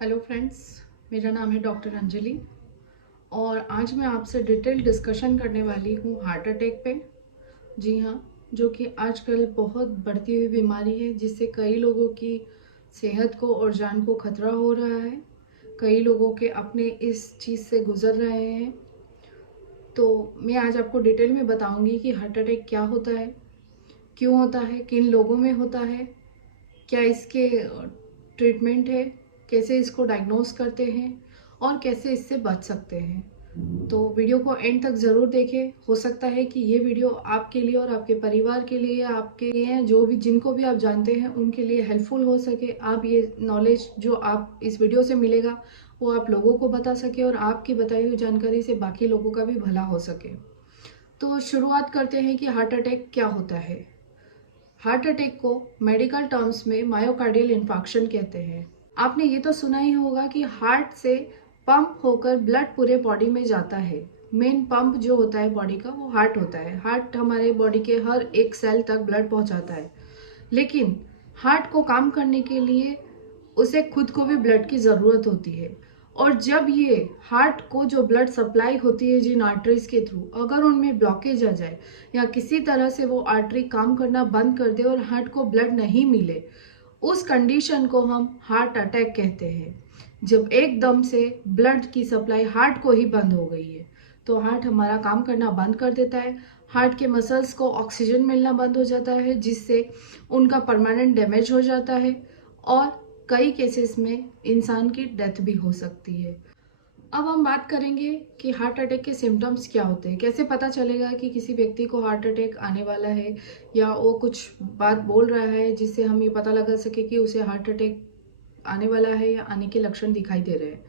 Hello friends, मेरा नाम है डॉक्टर अंजलि और आज मैं आपसे डिटेल डिस्कशन करने वाली हूँ हार्ट अटैक पे। जी हाँ, जो कि आजकल बहुत बढ़ती हुई बीमारी है जिससे कई लोगों की सेहत को और जान को खतरा हो रहा है। कई लोगों के अपने इस चीज़ से गुजर रहे हैं। तो मैं आज आपको डिटेल में बताऊंगी कि हार्ट अटैक क्या होता है, क्यों होता है, किन लोगों में होता है, क्या इसके ट्रीटमेंट है, कैसे इसको डायग्नोस करते हैं और कैसे इससे बच सकते हैं। तो वीडियो को एंड तक ज़रूर देखें। हो सकता है कि ये वीडियो आपके लिए और आपके परिवार के लिए या आपके लिए जो भी जिनको भी आप जानते हैं उनके लिए हेल्पफुल हो सके। आप ये नॉलेज जो आप इस वीडियो से मिलेगा वो आप लोगों को बता सके और आपकी बताई हुई जानकारी से बाकी लोगों का भी भला हो सके। तो शुरुआत करते हैं कि हार्ट अटैक क्या होता है। हार्ट अटैक को मेडिकल टर्म्स में मायोकार्डियल इंफार्क्शन कहते हैं। आपने ये तो सुना ही होगा कि हार्ट से पंप होकर ब्लड पूरे बॉडी में जाता है। मेन पंप जो होता है बॉडी का वो हार्ट होता है। हार्ट हमारे बॉडी के हर एक सेल तक ब्लड पहुंचाता है। लेकिन हार्ट को काम करने के लिए उसे खुद को भी ब्लड की ज़रूरत होती है। और जब ये हार्ट को जो ब्लड सप्लाई होती है जिन आर्टरीज के थ्रू, अगर उनमें ब्लॉकेज आ जाए या किसी तरह से वो आर्टरी काम करना बंद कर दे और हार्ट को ब्लड नहीं मिले, उस कंडीशन को हम हार्ट अटैक कहते हैं। जब एकदम से ब्लड की सप्लाई हार्ट को ही बंद हो गई है तो हार्ट हमारा काम करना बंद कर देता है। हार्ट के मसल्स को ऑक्सीजन मिलना बंद हो जाता है जिससे उनका परमानेंट डैमेज हो जाता है और कई केसेस में इंसान की डेथ भी हो सकती है। अब हम बात करेंगे कि हार्ट अटैक के सिम्टम्स क्या होते हैं। कैसे पता चलेगा कि किसी व्यक्ति को हार्ट अटैक आने वाला है या वो कुछ बात बोल रहा है जिससे हम ये पता लगा सके कि उसे हार्ट अटैक आने वाला है या आने के लक्षण दिखाई दे रहे हैं।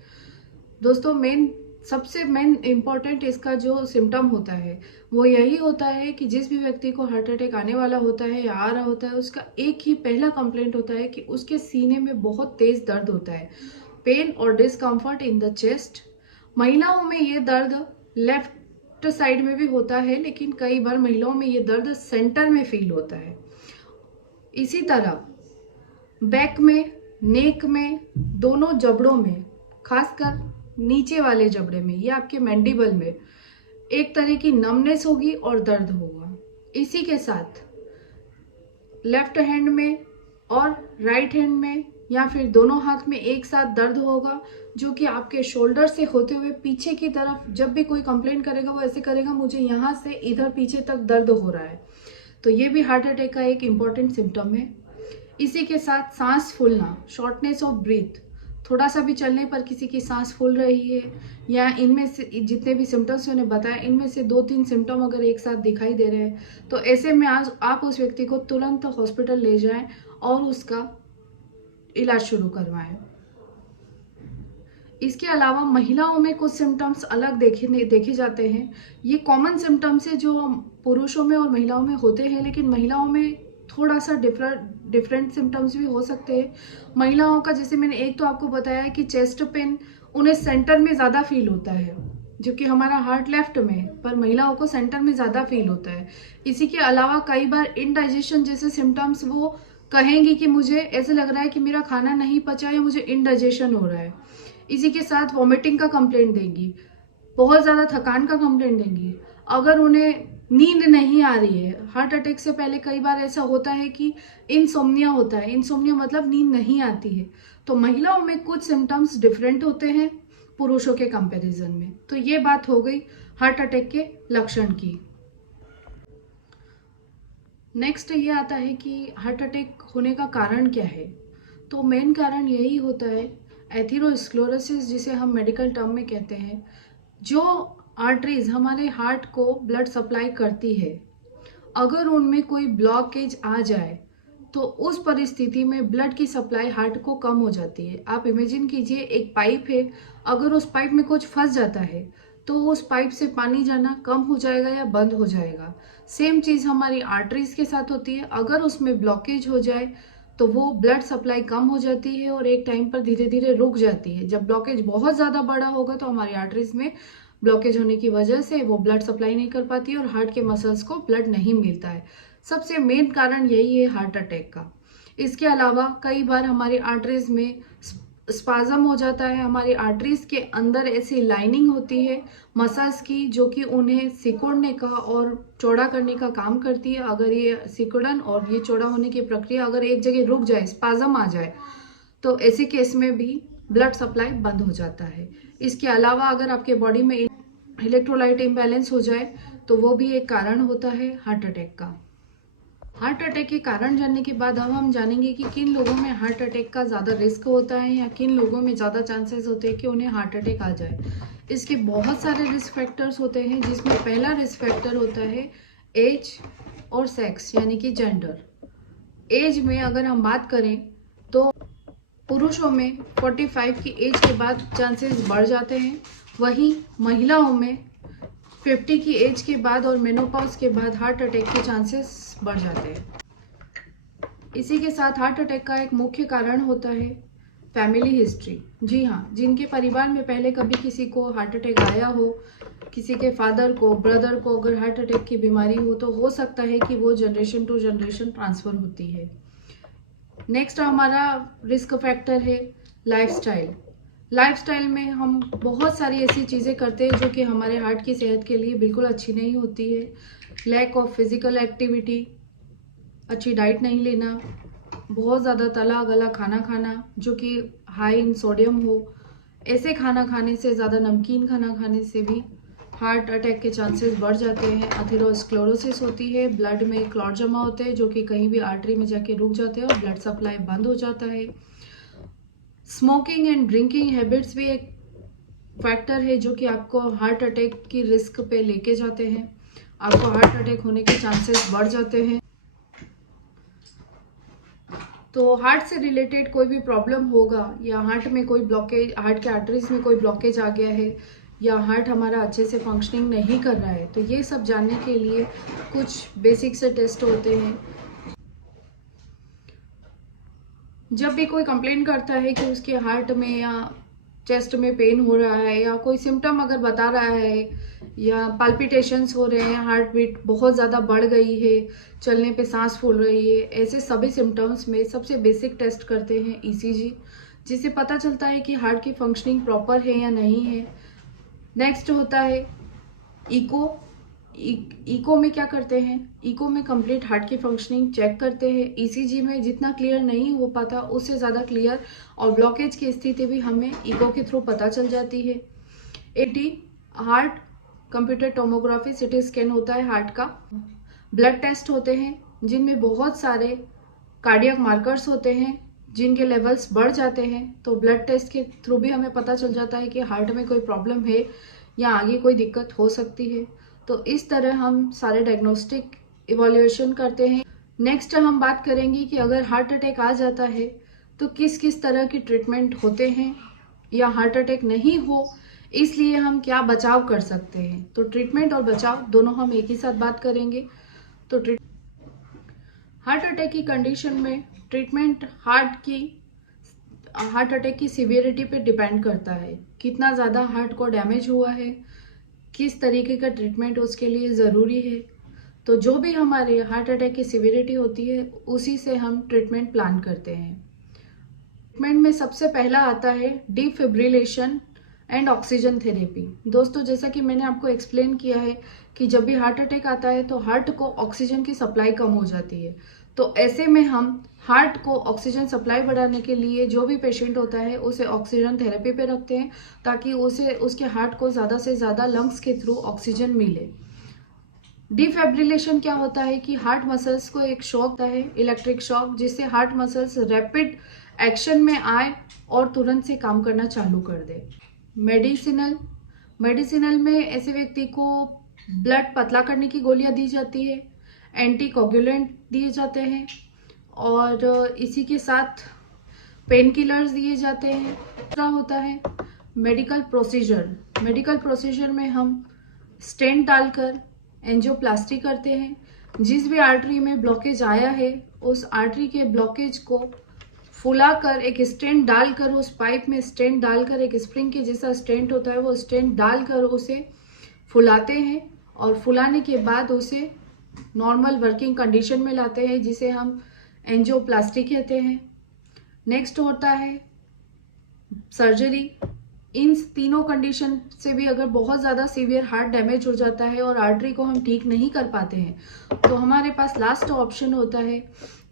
दोस्तों, सबसे मेन इम्पॉर्टेंट इसका जो सिम्टम होता है वो यही होता है कि जिस भी व्यक्ति को हार्ट अटैक आने वाला होता है या आ रहा होता है उसका एक ही पहला कंप्लेंट होता है कि उसके सीने में बहुत तेज दर्द होता है, पेन और डिस्कम्फर्ट इन द चेस्ट। महिलाओं में ये दर्द लेफ्ट साइड में भी होता है लेकिन कई बार महिलाओं में ये दर्द सेंटर में फील होता है। इसी तरह बैक में, नेक में, दोनों जबड़ों में, खासकर नीचे वाले जबड़े में या आपके मैंडिबल में एक तरह की नमनेस होगी और दर्द होगा। इसी के साथ लेफ्ट हैंड में और राइट हैंड में या फिर दोनों हाथ में एक साथ दर्द होगा जो कि आपके शोल्डर से होते हुए पीछे की तरफ, जब भी कोई कंप्लेंट करेगा वो ऐसे करेगा, मुझे यहाँ से इधर पीछे तक दर्द हो रहा है। तो ये भी हार्ट अटैक का एक इम्पॉर्टेंट सिम्टम है। इसी के साथ सांस फूलना, शॉर्टनेस ऑफ ब्रीथ, थोड़ा सा भी चलने पर किसी की सांस फूल रही है या इनमें से जितने भी सिम्टम्स मैंने बताया इनमें से 2-3 सिम्टम अगर एक साथ दिखाई दे रहे हैं तो ऐसे में आज आप उस व्यक्ति को तुरंत हॉस्पिटल ले जाएं और उसका इलाज शुरू करवाएं। इसके अलावा महिलाओं में कुछ सिम्टम्स अलग देखे जाते हैं। ये कॉमन सिम्टम्स है जो पुरुषों में और महिलाओं में होते हैं, लेकिन महिलाओं में थोड़ा सा डिफरेंट सिम्टम्स भी हो सकते हैं। महिलाओं का जैसे मैंने एक तो आपको बताया कि चेस्ट पेन उन्हें सेंटर में ज़्यादा फील होता है जबकि हमारा हार्ट लेफ्ट में, पर महिलाओं को सेंटर में ज़्यादा फील होता है। इसी के अलावा कई बार इनडाइजेशन जैसे सिम्टम्स वो कहेंगी कि मुझे ऐसे लग रहा है कि मेरा खाना नहीं पचा या मुझे इनडाइजेशन हो रहा है। इसी के साथ वॉमिटिंग का कंप्लेंट देंगी, बहुत ज़्यादा थकान का कंप्लेंट देंगी। अगर उन्हें नींद नहीं आ रही है, हार्ट अटैक से पहले कई बार ऐसा होता है कि इंसोम्निया होता है। इंसोम्निया मतलब नींद नहीं आती है। तो महिलाओं में कुछ सिम्टम्स डिफरेंट होते हैं पुरुषों के कंपैरिजन में। तो ये बात हो गई हार्ट अटैक के लक्षण की। नेक्स्ट ये आता है कि हार्ट अटैक होने का कारण क्या है। तो मेन कारण यही होता है एथेरोस्क्लेरोसिस, जिसे हम मेडिकल टर्म में कहते हैं। जो आर्टरीज हमारे हार्ट को ब्लड सप्लाई करती है, अगर उनमें कोई ब्लॉकेज आ जाए तो उस परिस्थिति में ब्लड की सप्लाई हार्ट को कम हो जाती है। आप इमेजिन कीजिए एक पाइप है, अगर उस पाइप में कुछ फंस जाता है तो उस पाइप से पानी जाना कम हो जाएगा या बंद हो जाएगा। सेम चीज हमारी आर्टरीज के साथ होती है। अगर उसमें ब्लॉकेज हो जाए तो वो ब्लड सप्लाई कम हो जाती है और एक टाइम पर धीरे धीरे रुक जाती है। जब ब्लॉकेज बहुत ज्यादा बड़ा होगा तो हमारी आर्टरीज में ब्लॉकेज होने की वजह से वो ब्लड सप्लाई नहीं कर पाती और हार्ट के मसल्स को ब्लड नहीं मिलता है। सबसे मेन कारण यही है हार्ट अटैक का। इसके अलावा कई बार हमारी आर्टरीज में स्पाज़म हो जाता है। हमारी आर्टरीज के अंदर ऐसी लाइनिंग होती है मसल्स की, जो कि उन्हें सिकुड़ने का और चौड़ा करने का काम करती है। अगर ये सिकुड़न और ये चौड़ा होने की प्रक्रिया अगर एक जगह रुक जाए, स्पाज़म आ जाए, तो ऐसे केस में भी ब्लड सप्लाई बंद हो जाता है। इसके अलावा अगर आपके बॉडी में इलेक्ट्रोलाइट इम्बैलेंस हो जाए तो वो भी एक कारण होता है हार्ट अटैक का। हार्ट अटैक के कारण जानने के बाद अब हम जानेंगे कि किन लोगों में हार्ट अटैक का ज़्यादा रिस्क होता है या किन लोगों में ज़्यादा चांसेस होते हैं कि उन्हें हार्ट अटैक आ जाए। इसके बहुत सारे रिस्क फैक्टर्स होते हैं, जिसमें पहला रिस्क फैक्टर होता है एज और सेक्स यानी कि जेंडर। एज में अगर हम बात करें तो पुरुषों में 45 की एज के बाद चांसेस बढ़ जाते हैं, वहीं महिलाओं में 50 की एज के बाद और मेनोपॉज के बाद हार्ट अटैक के चांसेस बढ़ जाते हैं। इसी के साथ हार्ट अटैक का एक मुख्य कारण होता है फैमिली हिस्ट्री। जी हाँ, जिनके परिवार में पहले कभी किसी को हार्ट अटैक आया हो, किसी के फादर को, ब्रदर को अगर हार्ट अटैक की बीमारी हो, तो हो सकता है कि वो जनरेशन टू जनरेशन ट्रांसफर होती है। नेक्स्ट हमारा रिस्क फैक्टर है लाइफस्टाइल। लाइफस्टाइल में हम बहुत सारी ऐसी चीज़ें करते हैं जो कि हमारे हार्ट की सेहत के लिए बिल्कुल अच्छी नहीं होती है। लैक ऑफ फिजिकल एक्टिविटी, अच्छी डाइट नहीं लेना, बहुत ज़्यादा तला गला खाना खाना जो कि हाई इन सोडियम हो, ऐसे खाना खाने से, ज़्यादा नमकीन खाना खाने से भी हार्ट अटैक के चांसेस बढ़ जाते हैं। अथेरोस्क्लेरोसिस होती है, ब्लड में क्लॉट जमा होते हैं जो कि कहीं भी आर्टरी में जाके रुक जाते हैं और ब्लड सप्लाई बंद हो जाता है। स्मोकिंग एंड ड्रिंकिंग हैबिट्स भी एक फैक्टर है जो कि आपको हार्ट अटैक की रिस्क पे लेके जाते हैं। आपको हार्ट अटैक होने के चांसेस बढ़ जाते हैं। तो हार्ट से रिलेटेड कोई भी प्रॉब्लम होगा या हार्ट में कोई ब्लॉकेज, हार्ट के आर्टरीज में कोई ब्लॉकेज आ गया है या हार्ट हमारा अच्छे से फंक्शनिंग नहीं कर रहा है, तो ये सब जानने के लिए कुछ बेसिक से टेस्ट होते हैं। जब भी कोई कंप्लेन करता है कि उसके हार्ट में या चेस्ट में पेन हो रहा है या कोई सिम्टम अगर बता रहा है या पाल्पिटेशंस हो रहे हैं, हार्ट बीट बहुत ज़्यादा बढ़ गई है, चलने पे सांस फूल रही है, ऐसे सभी सिम्टम्स में सबसे बेसिक टेस्ट करते हैं ईसीजी, जिससे पता चलता है कि हार्ट की फंक्शनिंग प्रॉपर है या नहीं है। नेक्स्ट होता है इको। इको में क्या करते हैं, इको में कंप्लीट हार्ट की फंक्शनिंग चेक करते हैं। ईसीजी में जितना क्लियर नहीं हो पाता उससे ज़्यादा क्लियर और ब्लॉकेज की स्थिति भी हमें इको के थ्रू पता चल जाती है। Eighty heart computer tomography, CT scan होता है हार्ट का। ब्लड टेस्ट होते हैं जिनमें बहुत सारे कार्डियक मार्कर्स होते हैं, जिनके लेवल्स बढ़ जाते हैं तो ब्लड टेस्ट के थ्रू भी हमें पता चल जाता है कि हार्ट में कोई प्रॉब्लम है या आगे कोई दिक्कत हो सकती है। तो इस तरह हम सारे डायग्नोस्टिक इवैल्यूएशन करते हैं। नेक्स्ट हम बात करेंगे कि अगर हार्ट अटैक आ जाता है तो किस किस तरह की ट्रीटमेंट होते हैं, या हार्ट अटैक नहीं हो इसलिए हम क्या बचाव कर सकते हैं। तो ट्रीटमेंट और बचाव दोनों हम एक ही साथ बात करेंगे। तो हार्ट अटैक की कंडीशन में ट्रीटमेंट हार्ट अटैक की सीवियरिटी पे डिपेंड करता है, कितना ज़्यादा हार्ट को डैमेज हुआ है, किस तरीके का ट्रीटमेंट उसके लिए ज़रूरी है। तो जो भी हमारे हार्ट अटैक की सीवियरिटी होती है उसी से हम ट्रीटमेंट प्लान करते हैं। ट्रीटमेंट में सबसे पहला आता है डिफिब्रिलेशन एंड ऑक्सीजन थेरेपी। दोस्तों, जैसा कि मैंने आपको एक्सप्लेन किया है कि जब भी हार्ट अटैक आता है तो हार्ट को ऑक्सीजन की सप्लाई कम हो जाती है। तो ऐसे में हम हार्ट को ऑक्सीजन सप्लाई बढ़ाने के लिए जो भी पेशेंट होता है उसे ऑक्सीजन थेरेपी पे रखते हैं, ताकि उसे उसके हार्ट को ज़्यादा से ज़्यादा लंग्स के थ्रू ऑक्सीजन मिले। डिफिब्रिलेशन क्या होता है कि हार्ट मसल्स को एक शॉक होता है, इलेक्ट्रिक शॉक, जिससे हार्ट मसल्स रैपिड एक्शन में आए और तुरंत से काम करना चालू कर दे। मेडिसिनल में ऐसे व्यक्ति को ब्लड पतला करने की गोलियां दी जाती है, एंटीकोगुलेंट दिए जाते हैं और इसी के साथ पेन किलर्स दिए जाते हैं। दूसरा होता है मेडिकल प्रोसीजर में हम स्टेंट डालकर एंजियोप्लास्टी करते हैं। जिस भी आर्टरी में ब्लॉकेज आया है उस आर्टरी के ब्लॉकेज को फुलाकर एक स्टेंट डालकर, उस पाइप में स्टेंट डालकर, एक स्प्रिंग के जैसा स्टेंट होता है वो स्टेंट डालकर उसे फुलाते हैं और फुलाने के बाद उसे नॉर्मल वर्किंग कंडीशन में लाते हैं, जिसे हम एंजियोप्लास्टी कहते हैं। नेक्स्ट होता है सर्जरी, इन तीनों कंडीशन से भी अगर बहुत ज़्यादा सीवियर हार्ट डैमेज हो जाता है और आर्टरी को हम ठीक नहीं कर पाते हैं तो हमारे पास लास्ट ऑप्शन होता है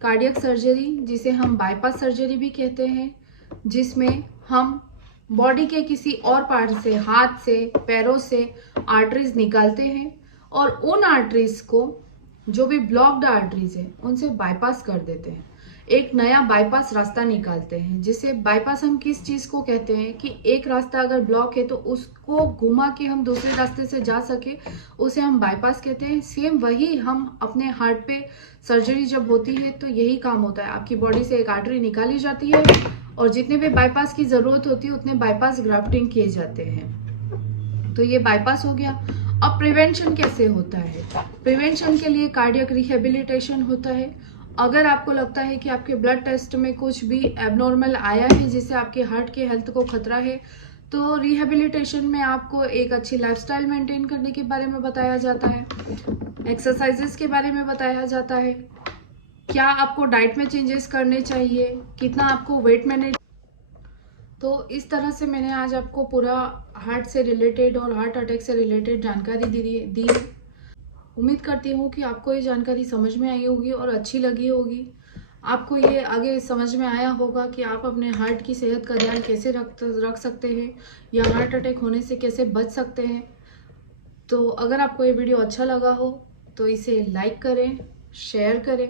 कार्डियक सर्जरी, जिसे हम बाईपास सर्जरी भी कहते हैं, जिसमें हम बॉडी के किसी और पार्ट से, हाथ से, पैरों से आर्टरीज निकालते हैं और उन आर्टरीज को, जो भी ब्लॉक्ड आर्टरीज है, उनसे बाईपास कर देते हैं, एक नया बाईपास रास्ता निकालते हैं। जिसे बाईपास हम किस चीज को कहते हैं कि एक रास्ता अगर ब्लॉक है तो उसको घुमा के हम दूसरे रास्ते से जा सके, उसे हम बाईपास कहते हैं। सेम वही हम अपने हार्ट पे सर्जरी जब होती है तो यही काम होता है, आपकी बॉडी से एक आर्टरी निकाली जाती है और जितने भी बाईपास की जरूरत होती है उतने बाईपास ग्राफ्टिंग किए जाते हैं। तो ये बाईपास हो गया। अब प्रिवेंशन कैसे होता है? प्रिवेंशन के लिए कार्डियक रिहेबिलिटेशन होता है। अगर आपको लगता है कि आपके ब्लड टेस्ट में कुछ भी एबनॉर्मल आया है जिससे आपके हार्ट के हेल्थ को खतरा है, तो रिहेबिलिटेशन में आपको एक अच्छी लाइफस्टाइल मेंटेन करने के बारे में बताया जाता है, एक्सरसाइजेस के बारे में बताया जाता है, क्या आपको डाइट में चेंजेस करने चाहिए, कितना आपको वेट मैनेज। तो इस तरह से मैंने आज आपको पूरा हार्ट से रिलेटेड और हार्ट अटैक से रिलेटेड जानकारी दी है। उम्मीद करती हूँ कि आपको ये जानकारी समझ में आई होगी और अच्छी लगी होगी। आपको ये आगे समझ में आया होगा कि आप अपने हार्ट की सेहत का ध्यान कैसे रख सकते हैं या हार्ट अटैक होने से कैसे बच सकते हैं। तो अगर आपको ये वीडियो अच्छा लगा हो तो इसे लाइक करें, शेयर करें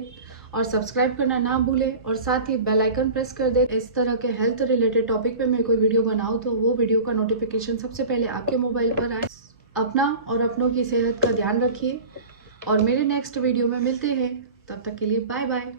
और सब्सक्राइब करना ना भूलें और साथ ही बेल आइकन प्रेस कर दें। इस तरह के हेल्थ रिलेटेड टॉपिक पे मैं कोई वीडियो बनाऊँ तो वो वीडियो का नोटिफिकेशन सबसे पहले आपके मोबाइल पर आए। अपना और अपनों की सेहत का ध्यान रखिए और मेरे नेक्स्ट वीडियो में मिलते हैं। तब तक के लिए बाय बाय।